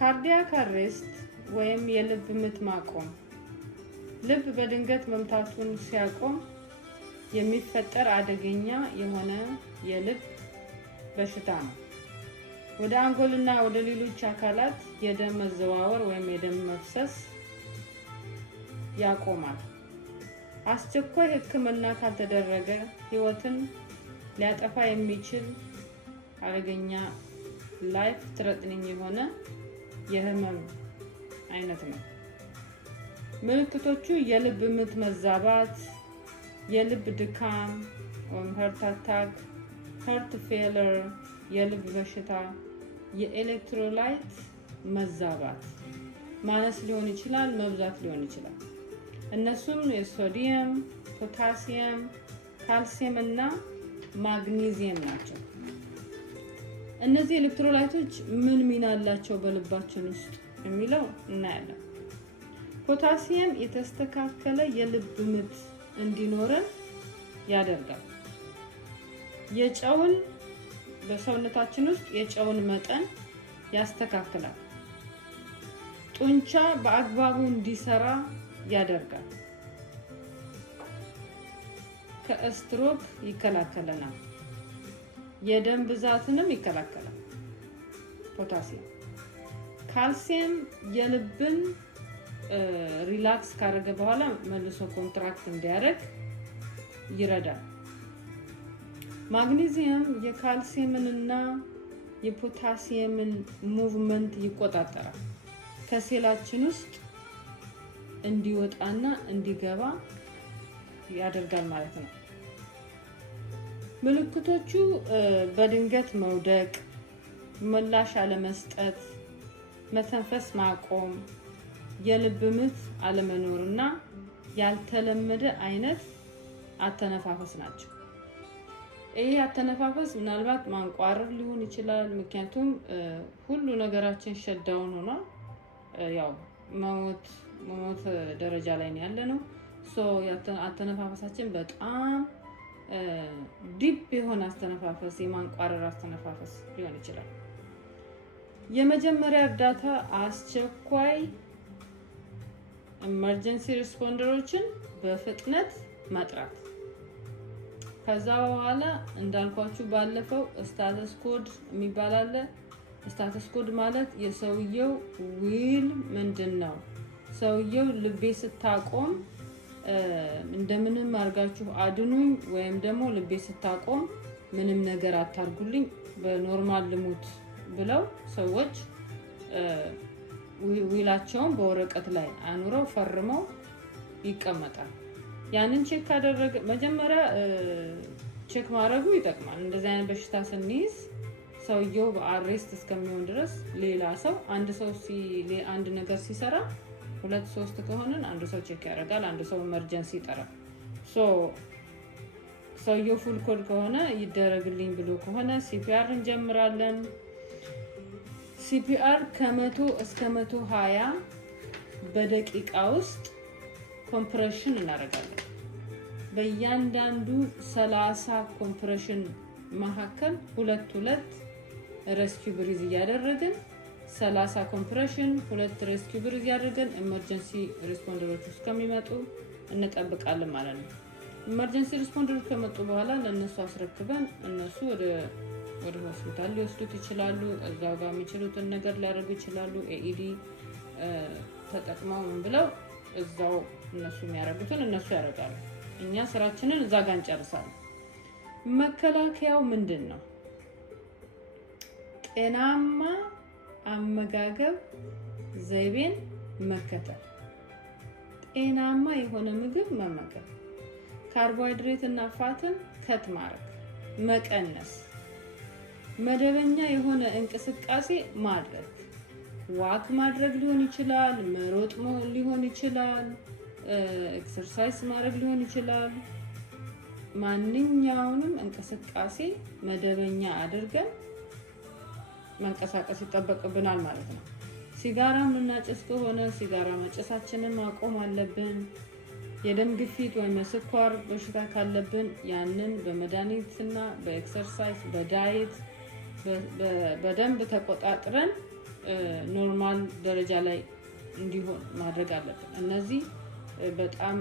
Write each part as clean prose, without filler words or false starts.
ካርዲያክ አሬስት ወይም የልብ ምት ማቆም ልብ በድንገት መምታቱን ሲያቆም የሚፈጠር አደገኛ የሆነ የልብ በሽታ ነው። ወደ አንጎልና ወደ ሌሎች አካላት የደም መዘዋወር ወይም የደም መፍሰስ ያቆማል። አስቸኳይ ሕክምና ካልተደረገ ሕይወትን ሊያጠፋ የሚችል አደገኛ ላይፍ ትሬትኒንግ የሆነ የህመም አይነት ነው። ምልክቶቹ የልብ ምት መዛባት፣ የልብ ድካም ወይም heart attack፣ heart failure፣ የልብ በሽታ፣ የኤሌክትሮላይት መዛባት ማነስ ሊሆን ይችላል፣ መብዛት ሊሆን ይችላል። እነሱም የሶዲየም፣ ፖታሲየም፣ ካልሲየም እና ማግኒዚየም ናቸው። እነዚህ ኤሌክትሮላይቶች ምን ሚና አላቸው በልባችን ውስጥ የሚለው እናያለን። ፖታሲየም የተስተካከለ የልብ ምት እንዲኖረን ያደርጋል። የጨውን በሰውነታችን ውስጥ የጨውን መጠን ያስተካክላል። ጡንቻ በአግባቡ እንዲሰራ ያደርጋል። ከስትሮክ ይከላከለናል። የደም ብዛትንም ይከላከላል። ፖታሲየም። ካልሲየም የልብን ሪላክስ ካደረገ በኋላ መልሶ ኮንትራክት እንዲያደርግ ይረዳል። ማግኒዚየም የካልሲየምንና የፖታሲየምን ሙቭመንት ይቆጣጠራል። ከሴላችን ውስጥ እንዲወጣና እንዲገባ ያደርጋል ማለት ነው። ምልክቶቹ በድንገት መውደቅ፣ ምላሽ አለመስጠት፣ መተንፈስ ማቆም፣ የልብ ምት አለመኖርና ያልተለመደ አይነት አተነፋፈስ ናቸው። ይህ አተነፋፈስ ምናልባት ማንቋረር ሊሆን ይችላል። ምክንያቱም ሁሉ ነገራችን ሸዳውን ሆኗል። ያው መሞት ደረጃ ላይ ነው ያለነው። አተነፋፈሳችን በጣም ዲፕ የሆነ አስተነፋፈስ፣ የማንቋረር አስተነፋፈስ ሊሆን ይችላል። የመጀመሪያ እርዳታ አስቸኳይ ኢመርጀንሲ ሪስፖንደሮችን በፍጥነት መጥራት። ከዛ በኋላ እንዳልኳችሁ ባለፈው ስታተስ ኮድ የሚባል አለ። ስታተስ ኮድ ማለት የሰውየው ዊል ምንድን ነው? ሰውየው ልቤ ስታቆም እንደምንም አድርጋችሁ አድኑኝ ወይም ደግሞ ልቤ ስታቆም ምንም ነገር አታርጉልኝ፣ በኖርማል ልሙት ብለው ሰዎች ዊላቸውን በወረቀት ላይ አኑረው ፈርመው ይቀመጣል። ያንን ቼክ ካደረገ መጀመሪያ ቼክ ማድረጉ ይጠቅማል። እንደዚህ አይነት በሽታ ስንይዝ ሰውየው በአሬስት እስከሚሆን ድረስ ሌላ ሰው አንድ ነገር ሲሰራ 2-3 ከሆነን አንዱ ሰው ቼክ ያደርጋል፣ አንዱ ሰው ኢመርጀንሲ ይጠራል። ሰውየው ፉል ኮድ ከሆነ ይደረግልኝ ብሎ ከሆነ ሲፒአር እንጀምራለን። ሲፒአር ከ100 እስከ 120 በደቂቃ ውስጥ ኮምፕሬሽን እናደርጋለን። በእያንዳንዱ 30 ኮምፕሬሽን መካከል 2 ሬስኪው ብሪዝ እያደረግን 30 ኮምፕሬሽን 2 ሬስኪው ብሪዝ እያደረግን ኢመርጀንሲ ሪስፖንደሮች እስከሚመጡ እንጠብቃለን ማለት ነው። ኢመርጀንሲ ሪስፖንደሮች ከመጡ በኋላ ለነሱ አስረክበን እነሱ ወደ ሆስፒታል ሊወስዱት ይችላሉ። እዛው ጋር የሚችሉትን ነገር ሊያደርጉ ይችላሉ። ኤኢዲ ተጠቅመው ብለው እዛው እነሱ የሚያደርጉትን እነሱ ያደርጋሉ። እኛ ስራችንን እዛ ጋር እንጨርሳለን። መከላከያው ምንድን ነው? ጤናማ አመጋገብ ዘይቤን መከተል፣ ጤናማ የሆነ ምግብ መመገብ፣ ካርቦሃይድሬት እና ፋትን ከት ማድረግ መቀነስ፣ መደበኛ የሆነ እንቅስቃሴ ማድረግ፣ ዋክ ማድረግ ሊሆን ይችላል፣ መሮጥ ሊሆን ይችላል፣ ኤክሰርሳይዝ ማድረግ ሊሆን ይችላል። ማንኛውንም እንቅስቃሴ መደበኛ አድርገን መንቀሳቀስ ይጠበቅብናል ማለት ነው። ሲጋራ የምናጨስ ከሆነ ሲጋራ ማጨሳችንን ማቆም አለብን። የደም ግፊት ወይም የስኳር በሽታ ካለብን ያንን በመድኃኒትና በኤክሰርሳይዝ በዳይት በደንብ ተቆጣጥረን ኖርማል ደረጃ ላይ እንዲሆን ማድረግ አለብን። እነዚህ በጣም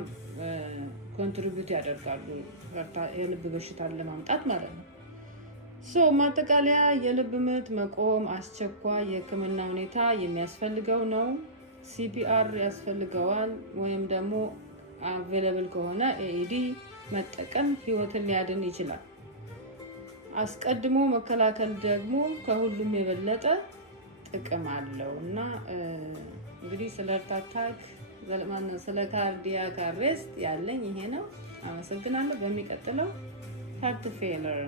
ኮንትሪቢዩት ያደርጋሉ የልብ በሽታን ለማምጣት ማለት ነው። ማጠቃለያ የልብ ምት መቆም አስቸኳይ የህክምና ሁኔታ የሚያስፈልገው ነው። ሲፒአር ያስፈልገዋል ወይም ደግሞ አቬለብል ከሆነ ኤኢዲ መጠቀም ህይወትን ሊያድን ይችላል። አስቀድሞ መከላከል ደግሞ ከሁሉም የበለጠ ጥቅም አለው እና እንግዲህ ስለ ሃርት አታክ ስለ ካርዲያክ አሬስት ያለኝ ይሄ ነው። አመሰግናለሁ። በሚቀጥለው ሃርት ፌለር